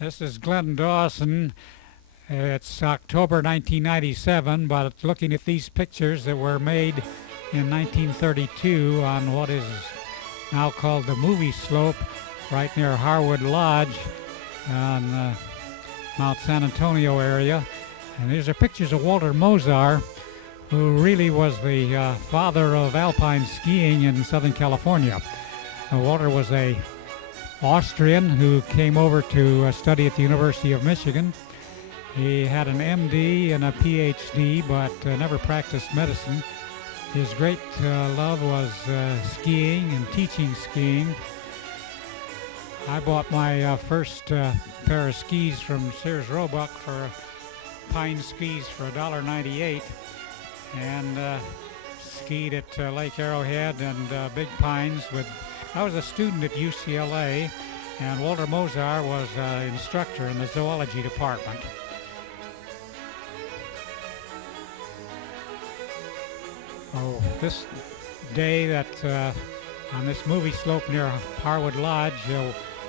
This is Glen Dawson. It's October 1997, but looking at these pictures that were made in 1932 on what is now called the movie slope right near Harwood Lodge on Mount San Antonio area. And these are pictures of Walter Mosauer, who really was the father of alpine skiing in Southern California. Walter was a Austrian who came over to study at the University of Michigan. He had an MD and a PhD, but never practiced medicine. His great love was skiing and teaching skiing. I bought my first pair of skis from Sears Roebuck for pine skis for $1.98, and skied at Lake Arrowhead and Big Pines with. I was a student at UCLA, and Walter Mosauer was an instructor in the zoology department. Oh, this day that on this movie slope near Harwood Lodge,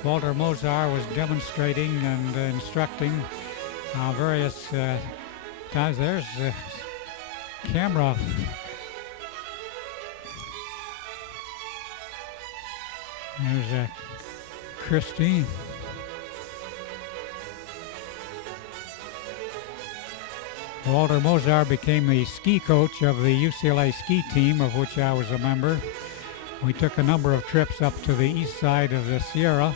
Walter Mosauer was demonstrating and instructing various times. There's the camera. There's Christy. Walter Mosauer became the ski coach of the UCLA ski team, of which I was a member. We took a number of trips up to the east side of the Sierra.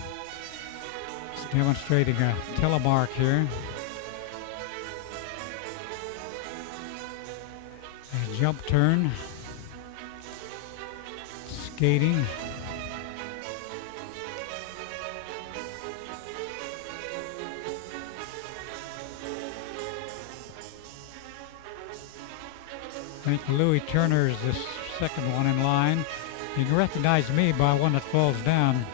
It's demonstrating a telemark here. A jump turn. Skating. I think Louis Turner is the second one in line. You can recognize me by one that falls down.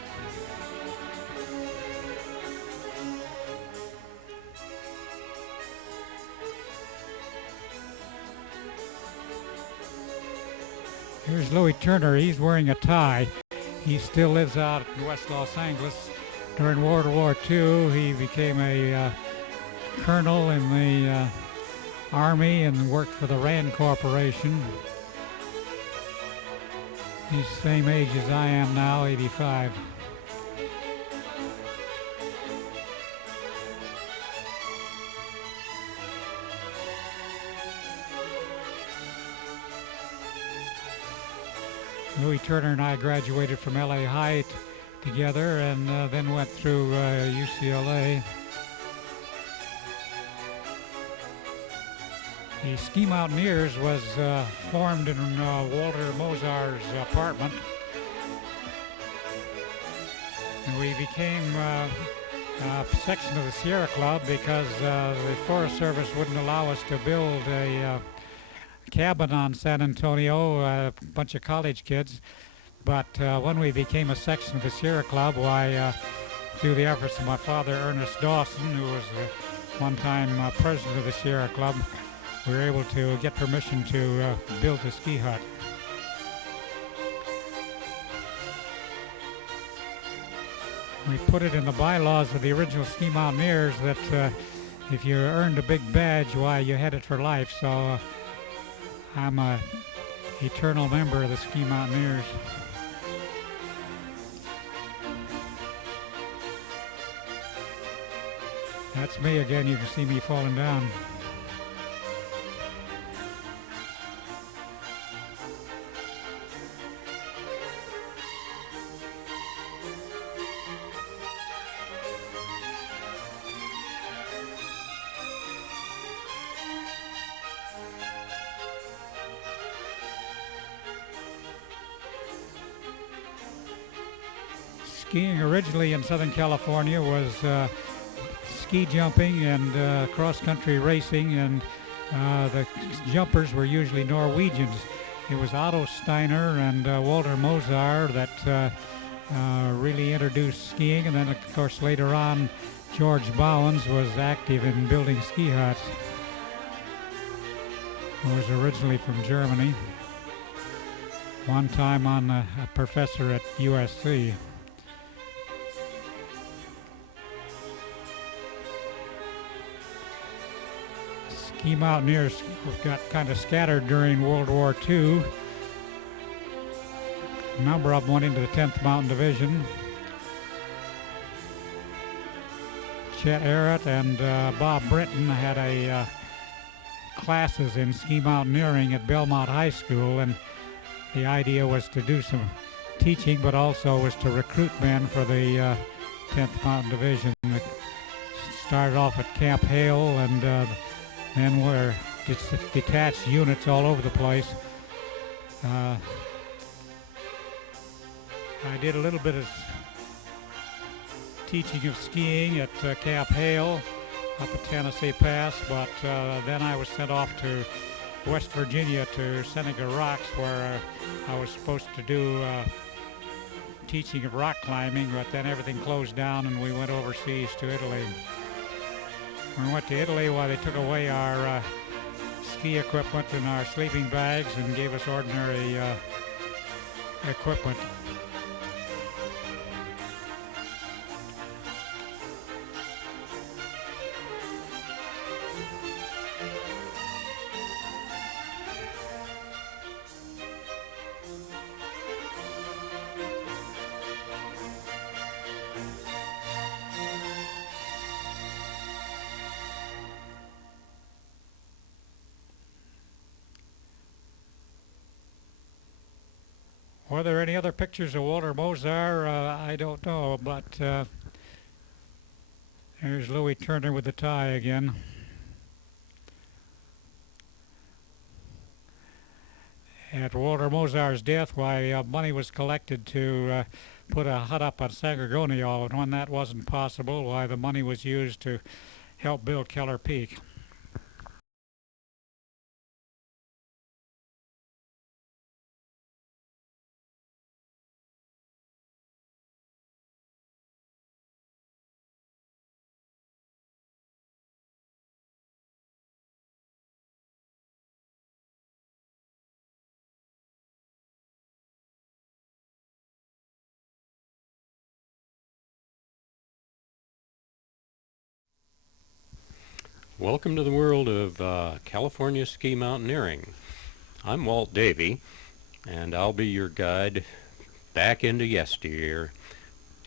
Here's Louis Turner. He's wearing a tie. He still lives out in West Los Angeles. During World War II, he became a colonel in the Army and worked for the Rand Corporation. He's the same age as I am now, 85. Louis Turner and I graduated from LA High together and then went through UCLA. The Ski Mountaineers was formed in Walter Mosauer's apartment. And we became a section of the Sierra Club because the Forest Service wouldn't allow us to build a cabin on San Antonio, a bunch of college kids. But when we became a section of the Sierra Club, why, through the efforts of my father, Ernest Dawson, who was one time president of the Sierra Club, we were able to get permission to build a ski hut. We put it in the bylaws of the original Ski Mountaineers that if you earned a big badge, why, you had it for life. So I'm a eternal member of the Ski Mountaineers. That's me again. You can see me falling down. Skiing originally in Southern California was ski jumping and cross-country racing, and the jumpers were usually Norwegians. It was Otto Steiner and Walter Mosauer that really introduced skiing, and then of course later on George Bowens was active in building ski huts. He was originally from Germany. One time on a professor at USC. ski mountaineers got kind of scattered during World War II. A number of them went into the 10th Mountain Division. Chet Arrett and Bob Britton had classes in ski mountaineering at Belmont High School, and the idea was to do some teaching, but also was to recruit men for the 10th Mountain Division. It started off at Camp Hale, and then were detached units all over the place. I did a little bit of teaching of skiing at Camp Hale up at Tennessee Pass, but then I was sent off to West Virginia to Seneca Rocks, where I was supposed to do teaching of rock climbing, but then everything closed down and we went overseas to Italy. When we went to Italy, they took away our ski equipment and our sleeping bags and gave us ordinary equipment. Were there any other pictures of Walter Mosauer? I don't know, but there's Louis Turner with the tie again. At Walter Mosauer's death, money was collected to put a hut up on San Gorgonio, and when that wasn't possible, the money was used to help build Keller Peak. Welcome to the world of California ski mountaineering. I'm Walt Davie, and I'll be your guide back into yesteryear,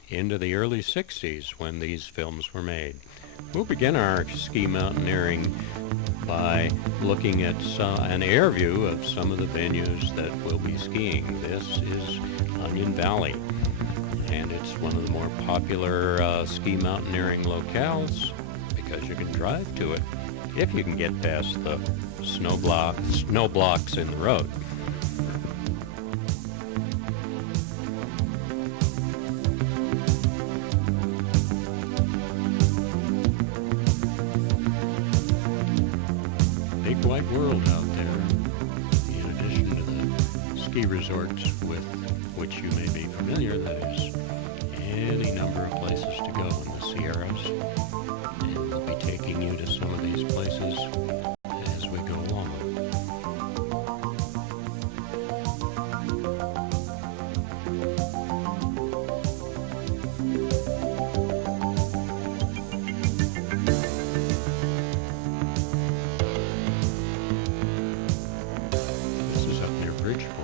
into the early 60s when these films were made. We'll begin our ski mountaineering by looking at an air view of some of the venues that we'll be skiing. This is Onion Valley, and it's one of the more popular ski mountaineering locales, because you can drive to it if you can get past the snow blocks in the road. Big white world out there, in addition to the ski resorts with which you may be familiar. That is any number of places to go in the Sierras. Taking you to some of these places as we go along. This is up near Bridgeport.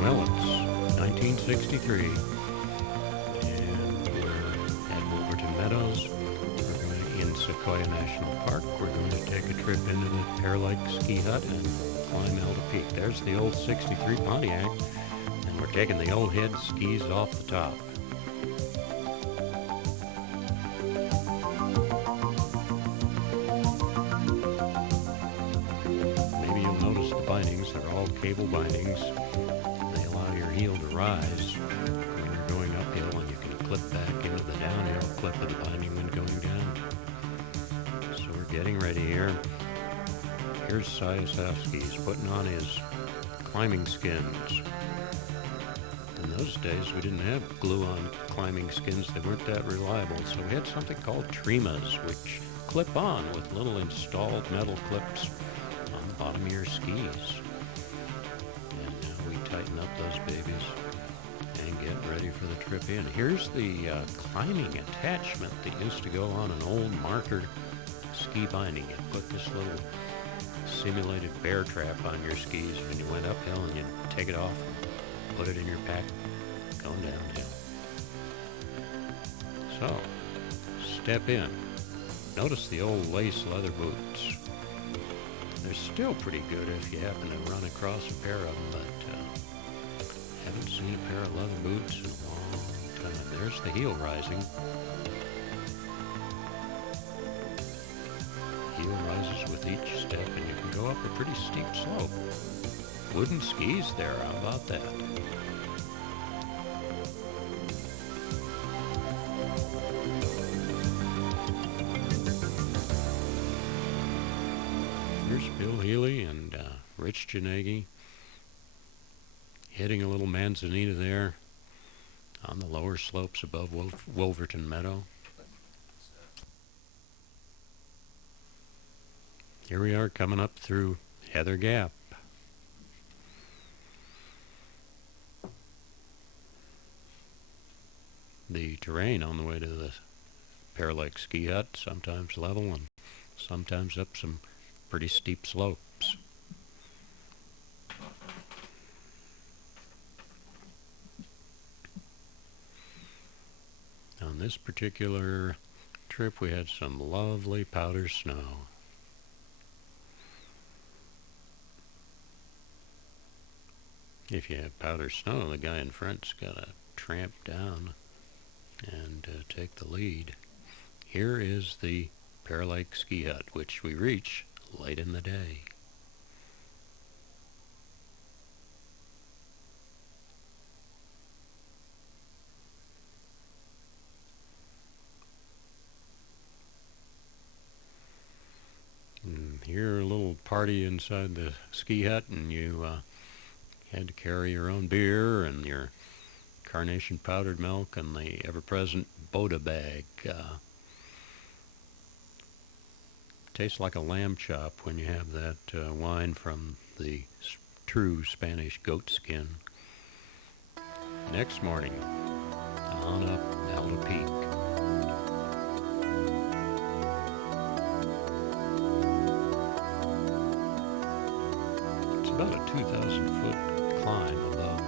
Well, it's 1963, and we're at Wolverton Meadows. We're going in Sequoia National Park. We're going to take a trip into the Pear Lake Ski Hut and climb Elder Peak. There's the old 63 Pontiac, and we're taking the old head skis off the top. Maybe you'll notice the bindings. They're all cable bindings. Heel to rise when you're going uphill, and you can clip back into the downhill clip of the binding when going down. So we're getting ready here. Here's Sayasowski. He's putting on his climbing skins, and those days we didn't have glue-on climbing skins. They weren't that reliable, so we had something called tremas, which clip on with little installed metal clips on the bottom of your skis. And now we tighten up those babies and get ready for the trip in. Here's the climbing attachment that used to go on an old marker ski binding. It put this little simulated bear trap on your skis when you went uphill, and you'd take it off, put it in your pack, going downhill. So, step in. Notice the old lace leather boots. They're still pretty good if you happen to run across a pair of them, but haven't seen a pair of leather boots in a long time. There's the heel rising. Heel rises with each step, and you can go up a pretty steep slope. Wooden skis there, how about that? Here's Bill Healy and Rich Janegi hitting a little manzanita there on the lower slopes above Wolverton Meadow. Here we are coming up through Heather Gap. The terrain on the way to the Pear Lake ski hut, sometimes level and sometimes up some pretty steep slopes. On this particular trip we had some lovely powder snow. If you have powder snow, the guy in front's got to tramp down and take the lead. Here is the Pear Lake ski hut, which we reach late in the day. And here a little party inside the ski hut, and you had to carry your own beer and your carnation powdered milk and the ever-present Boda bag. Tastes like a lamb chop when you have that wine from the true Spanish goat skin. Next morning, on up Alta Peak. It's about a 2,000-foot climb above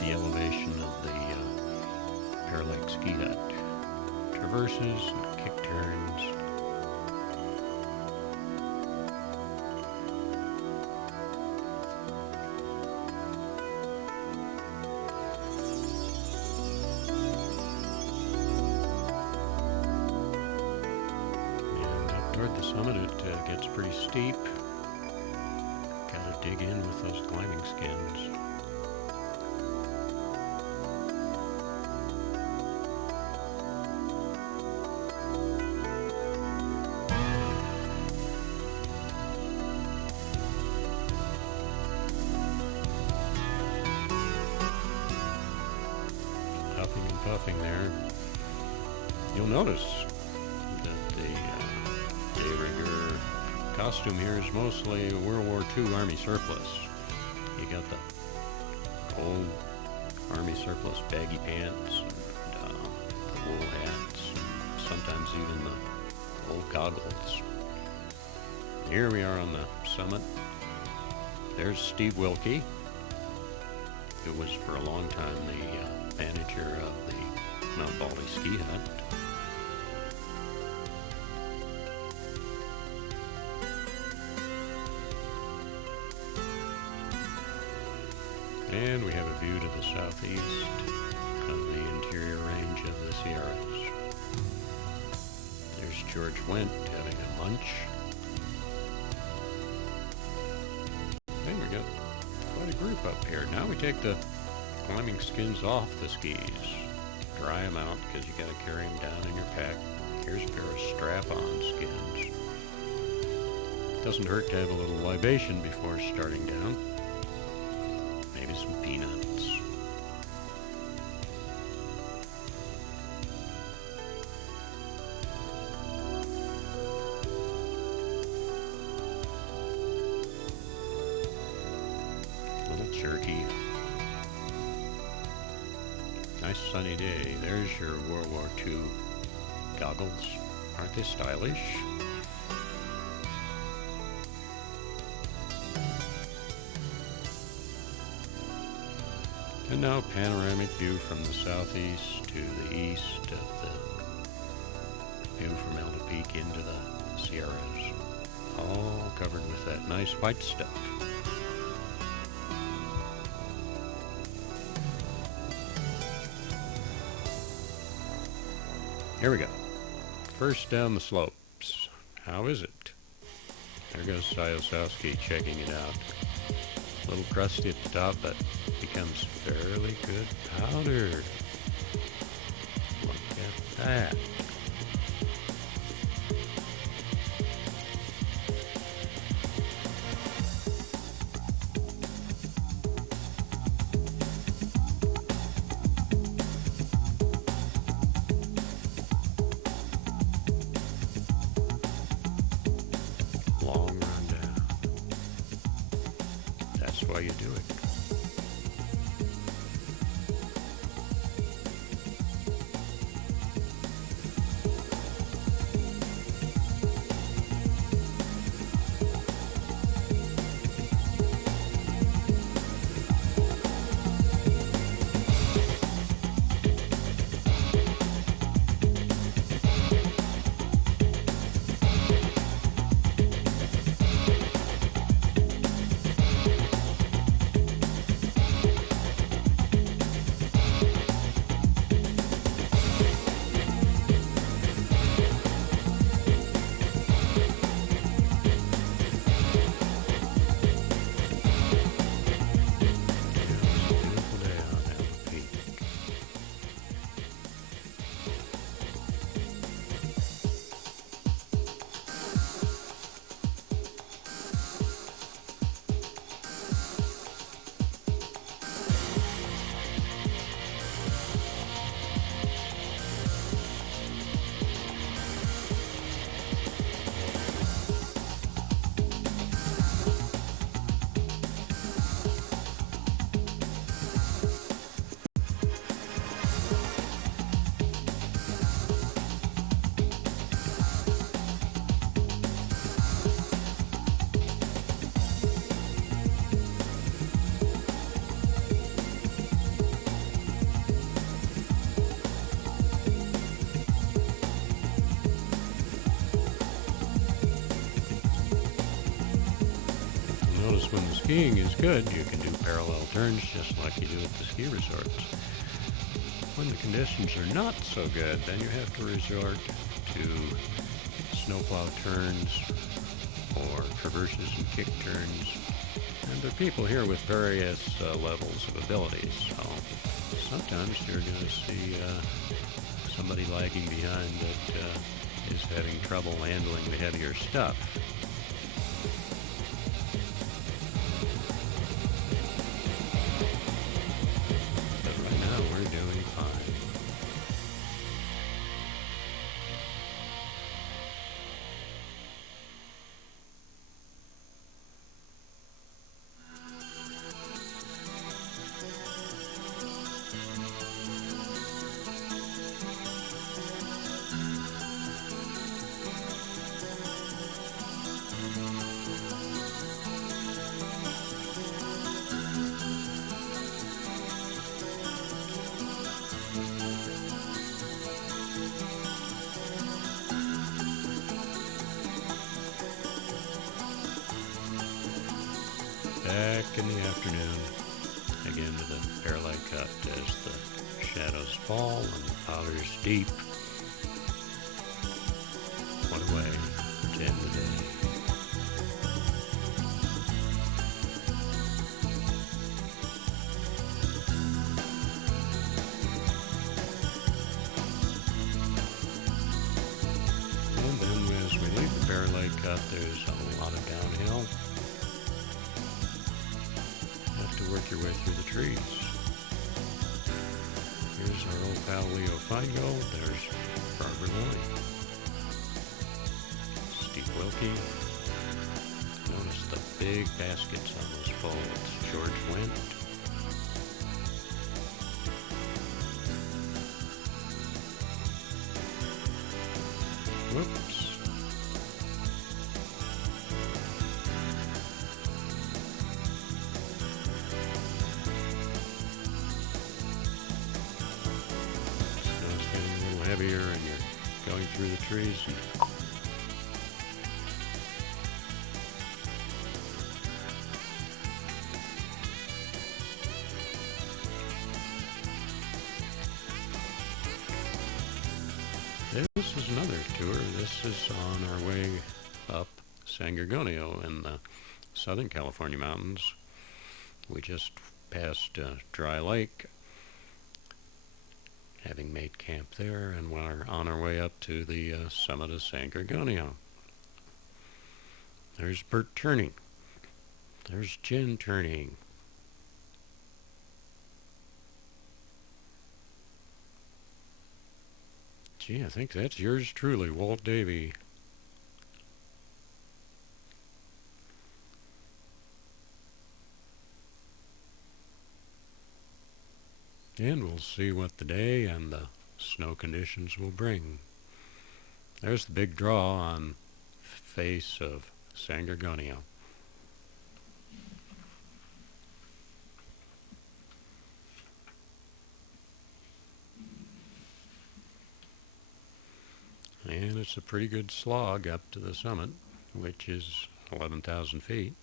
the elevation of the Pear Lake ski hut. Traverses and kick turns. And up toward the summit it gets pretty steep. Gotta dig in with those climbing skins. Huffing and puffing there. You'll notice that the day rigger costume here is mostly World War II Army surplus. You got the old Army surplus baggy pants, and the wool hats, and sometimes even the old goggles. Here we are on the summit. There's Steve Wilkie, who was for a long time the manager of the Mount Baldy ski hut. And we have a view to the southeast of the interior range of the Sierras. There's George Wendt having a lunch. Hey, we got quite a group up here. Now we take the climbing skins off the skis. Dry them out because you got to carry them down in your pack. Here's a pair of strap-on skins. Doesn't hurt to have a little libation before starting down. Maybe some peanuts. nice sunny day. There's your World War II goggles. Aren't they stylish? And now panoramic view from the southeast to the east of the view from Elder Peak into the Sierras. All covered with that nice white stuff. Here we go. First down the slopes. How is it? There goes Sayosowski checking it out. A little crusty at the top, but becomes fairly good powder. Look at that. Long run down. That's why you do it. Notice when the skiing is good, you can do parallel turns just like you do at the ski resorts. When the conditions are not so good, then you have to resort to snowplow turns or traverses and kick turns. And there are people here with various levels of abilities, so sometimes you're going to see somebody lagging behind that is having trouble handling the heavier stuff. Back in the afternoon, again to the fairlight cut as the shadows fall and the powder's deep. What a way to end the day. And then as we leave the fairlight cut, there's a lot of downhill. Work your way through the trees. Here's our old pal Leo Feingold. There's Barbara Lilly. Steve Wilkie. Notice the big baskets on those folds. George Wendt. through the trees. This is another tour. This is on our way up San Gorgonio in the Southern California mountains. We just passed Dry Lake, having made camp there, and we're on our way up to the summit of San Gorgonio. There's Bert turning. There's Jen turning. Gee, I think that's yours truly, Walt Davie. And we'll see what the day and the snow conditions will bring. There's the big draw on face of San Gorgonio. And it's a pretty good slog up to the summit, which is 11,000 feet.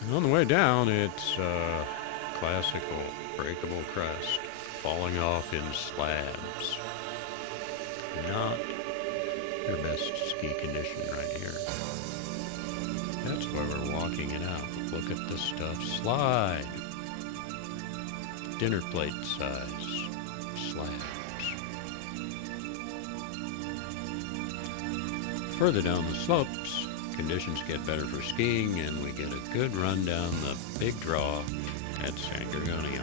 And on the way down, it's classical breakable crust falling off in slabs. Not your best ski condition right here. That's why we're walking it out. Look at the stuff slide. Dinner plate size slabs. Further down the slopes, conditions get better for skiing, and we get a good run down the big draw at San Gorgonio.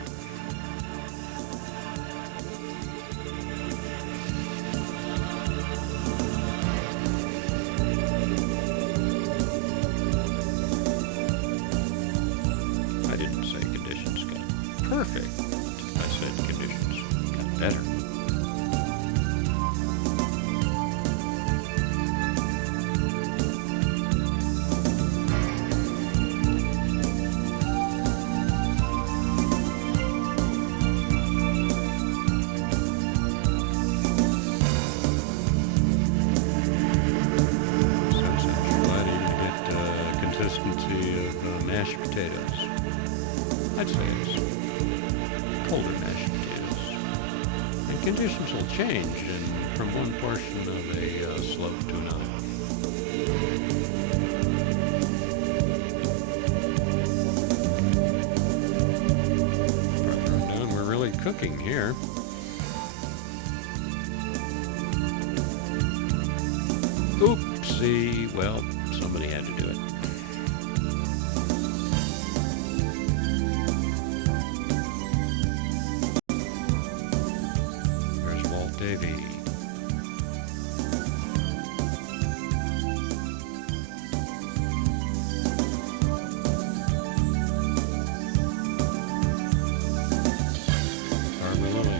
I didn't say conditions got perfect. I said conditions got better. Consistency of mashed potatoes. I'd say it's colder mashed potatoes. And conditions will change from one portion of a slope to another. Further on down, we're really cooking here. Oopsie, well, somebody had to do it. There's Walt Davie. Barbara Lilly.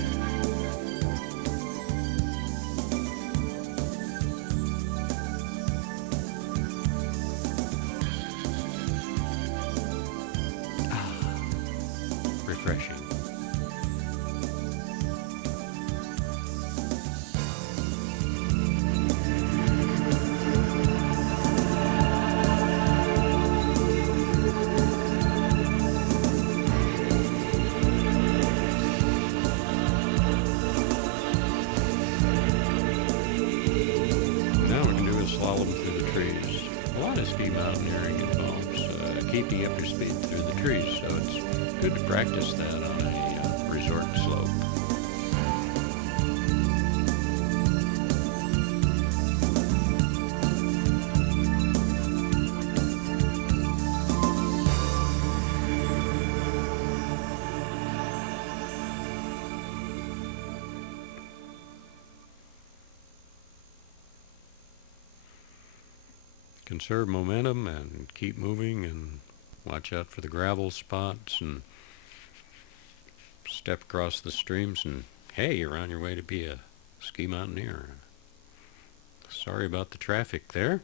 Refreshing. Now we can do a slalom through the trees. A lot of ski mountaineering involves keeping up your speed through the trees, so it's good to practice that on a resort slope. Conserve momentum and keep moving, and watch out for the gravel spots, and step across the streams, and hey, you're on your way to be a ski mountaineer. Sorry about the traffic there.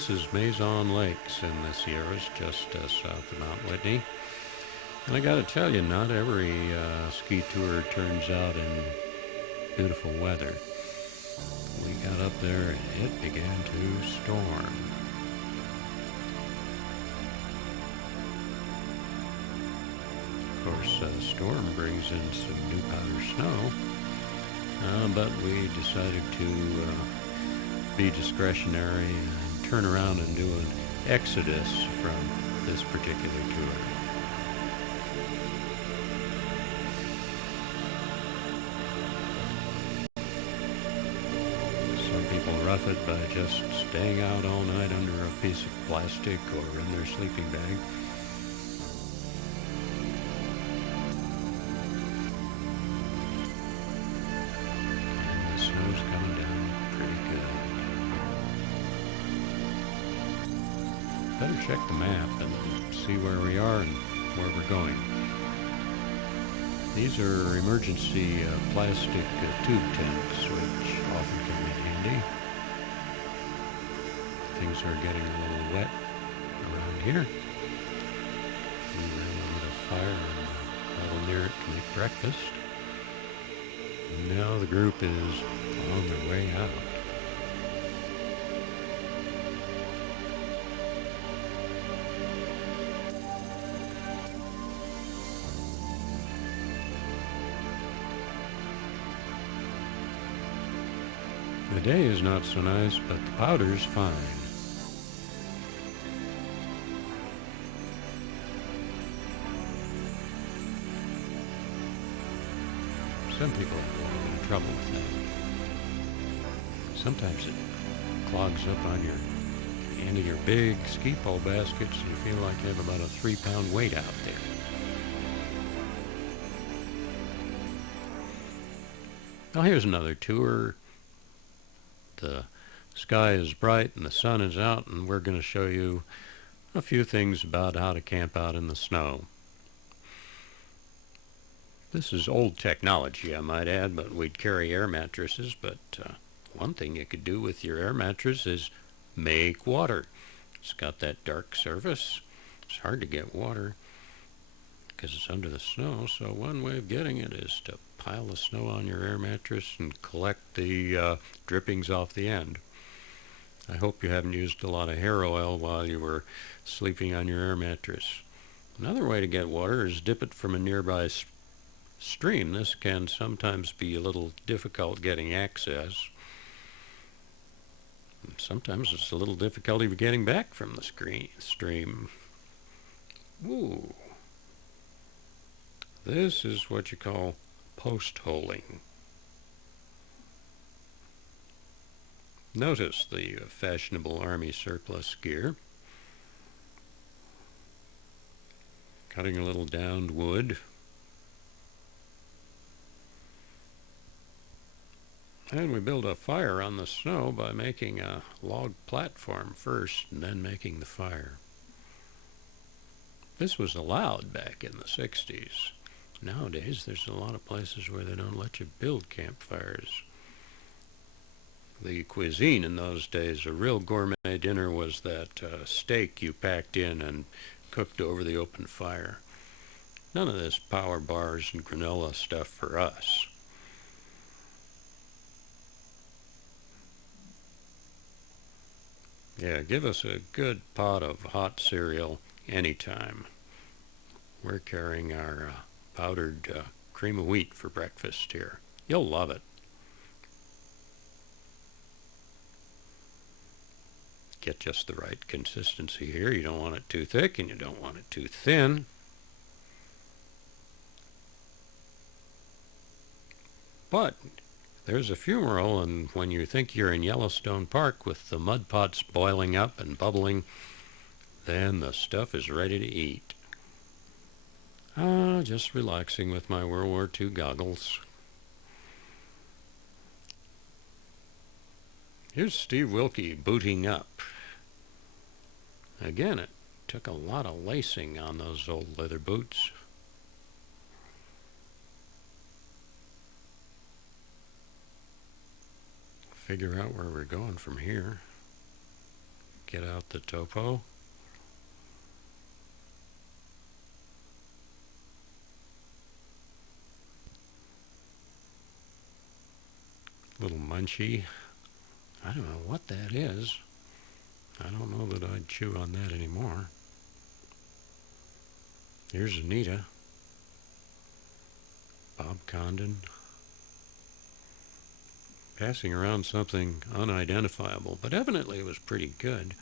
This is Maison Lakes in the Sierras, just south of Mount Whitney. And I got to tell you, not every ski tour turns out in beautiful weather. We got up there and it began to storm. Of course, storm brings in some new powder snow, but we decided to be discretionary and turn around and do an exodus from this particular tour. Some people rough it by just staying out all night under a piece of plastic or in their sleeping bag. And the snow's coming down pretty good. Better check the map and see where we are and where we're going. These are emergency plastic tube tents, which often come in handy. Things are getting a little wet around here. We ran over the fire and a little near it to make breakfast. And now the group is on their way out. The day is not so nice, but the powder's fine. Some people have a little trouble with that. Sometimes it clogs up on your end of your big ski pole baskets and you feel like you have about a 3-pound weight out there. Well, here's another tour. The sky is bright and the sun is out, and we're going to show you a few things about how to camp out in the snow. This is old technology, I might add, but we'd carry air mattresses. But one thing you could do with your air mattress is make water. It's got that dark surface. It's hard to get water because it's under the snow. So one way of getting it is to pile the snow on your air mattress and collect the drippings off the end. I hope you haven't used a lot of hair oil while you were sleeping on your air mattress. Another way to get water is dip it from a nearby stream. This can sometimes be a little difficult getting access. Sometimes it's a little difficulty getting back from the stream. Ooh. This is what you call post-holing. Notice the fashionable Army surplus gear. Cutting a little downed wood. And we build a fire on the snow by making a log platform first and then making the fire. This was allowed back in the 60s. Nowadays, there's a lot of places where they don't let you build campfires. The cuisine in those days, a real gourmet dinner, was that steak you packed in and cooked over the open fire. None of this power bars and granola stuff for us. Yeah, give us a good pot of hot cereal anytime. We're carrying our powdered cream of wheat for breakfast here. You'll love it. Get just the right consistency here. You don't want it too thick and you don't want it too thin. But there's a fumarole, and when you think you're in Yellowstone Park with the mud pots boiling up and bubbling, then the stuff is ready to eat. Just relaxing with my World War II goggles. Here's Steve Wilkie booting up. Again, it took a lot of lacing on those old leather boots. Figure out where we're going from here. get out the topo. Little munchy. I don't know what that is. I don't know that I'd chew on that anymore. Here's Anita. Bob Condon. Passing around something unidentifiable, but evidently it was pretty good.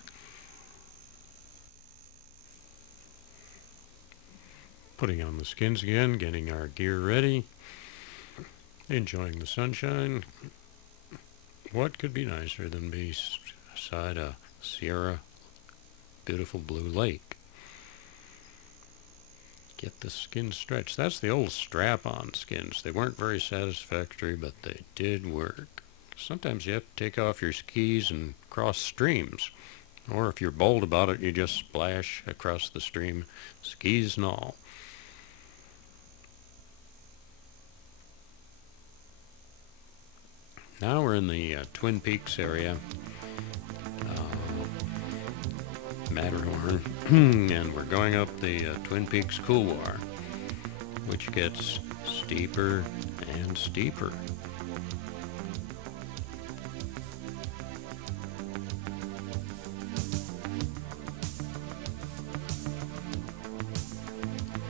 Putting on the skins again, getting our gear ready, enjoying the sunshine. What could be nicer than be beside a Sierra, beautiful blue lake? Get the skin stretched. That's the old strap-on skins. They weren't very satisfactory, but they did work. Sometimes you have to take off your skis and cross streams. Or if you're bold about it, you just splash across the stream, skis and all. Now we're in the Twin Peaks area, Matterhorn, and we're going up the Twin Peaks Couloir, which gets steeper and steeper.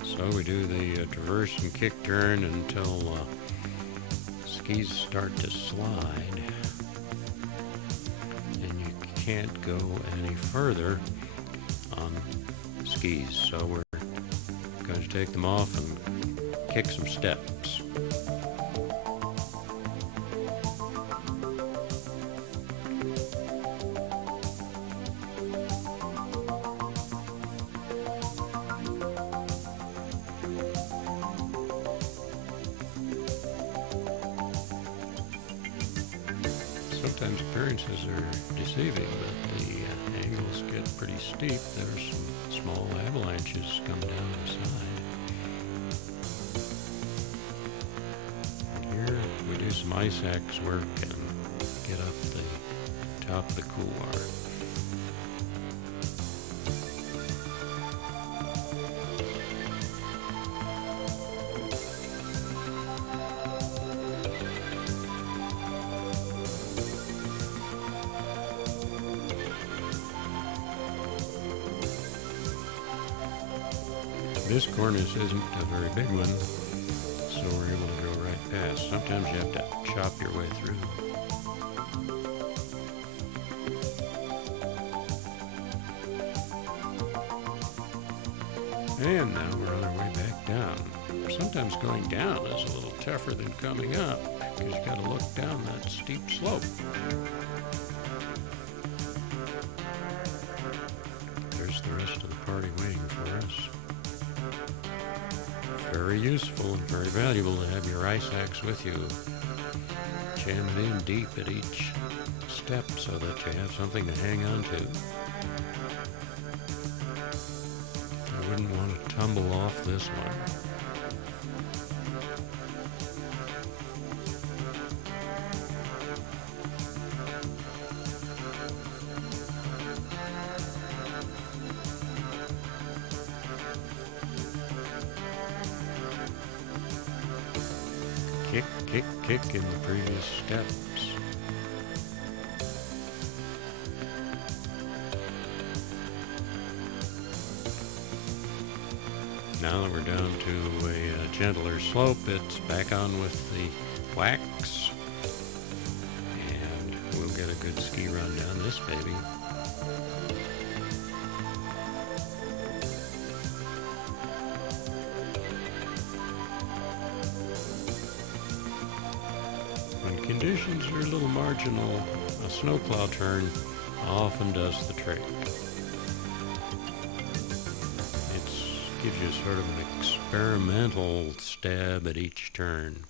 So we do the traverse and kick turn until skis start to slide, and you can't go any further on skis. So we're going to take them off and kick some steps. Sometimes appearances are deceiving, but the angles get pretty steep. There's some small avalanches come down the side. And here we do some ice axe work and get up the top of the couloir. This cornice isn't a very big one, so we're able to go right past. Sometimes you have to chop your way through. And now we're on our way back down. Sometimes going down is a little tougher than coming up, because you got to look down that steep slope. There's the rest of the party waiting for us. Very useful and very valuable to have your ice axe with you. Jam it in deep at each step so that you have something to hang on to. You wouldn't want to tumble off this one. Kick, kick, kick in the previous steps. Now that we're down to a gentler slope, it's back on with the wax, and we'll get a good ski run down this baby. When conditions are a little marginal, a snowplow turn often does the trick. Gives you sort of an experimental stab at each turn.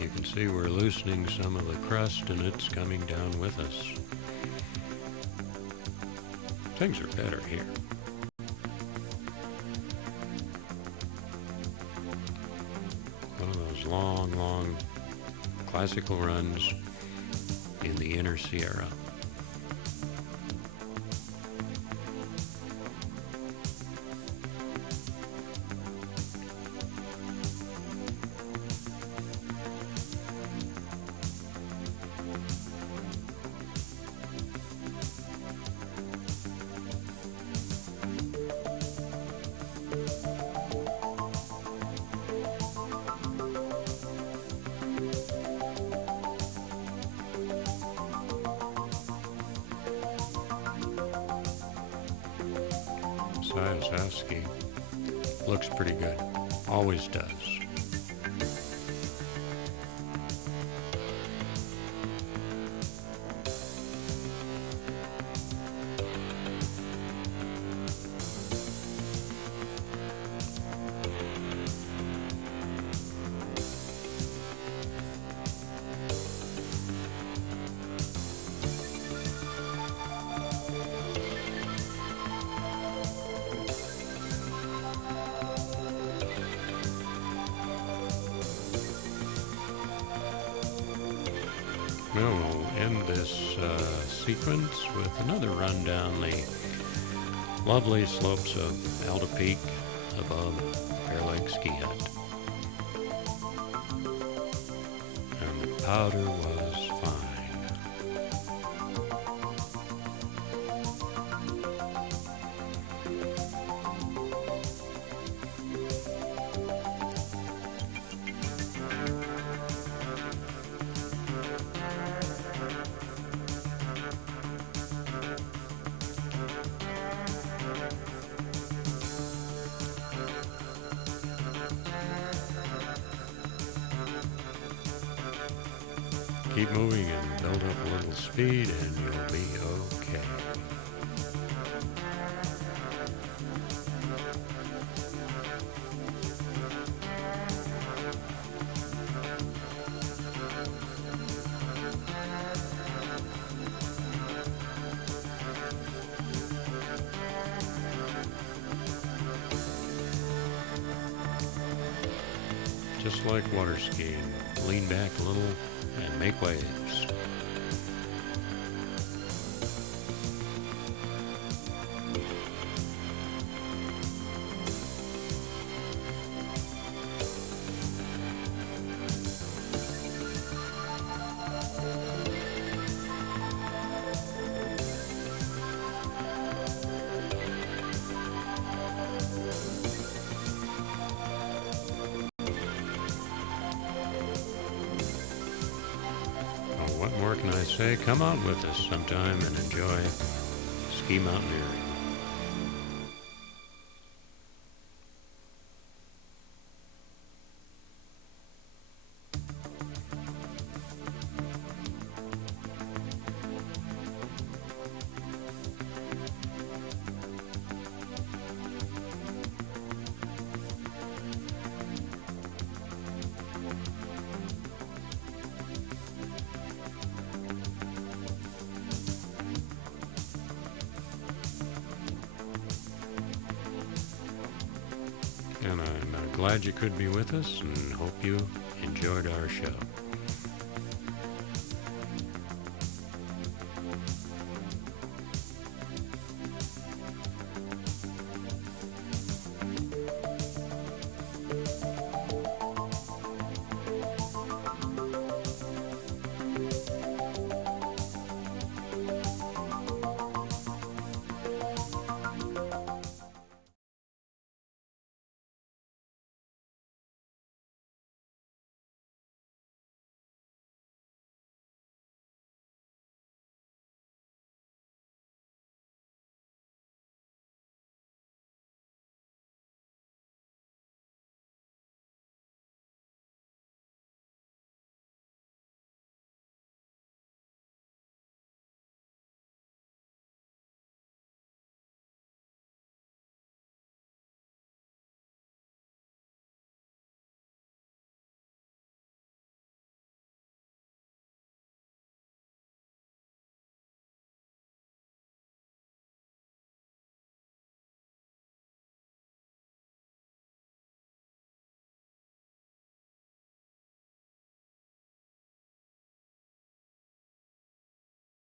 You can see we're loosening some of the crust and it's coming down with us. Things are better here. One of those long bicycle runs in the inner Sierra. Mosauer looks pretty good. Always does. Well, we'll end this sequence with another run down the lovely slopes of Alta Peak above Bear Lake Ski Hut. And the powder was fine. Keep moving and build up a little speed and you'll be okay. Just like water skiing, lean back a little and make waves. What more can I say? Come out with us sometime and enjoy ski mountaineering. And I'm glad you could be with us and hope you enjoyed our show.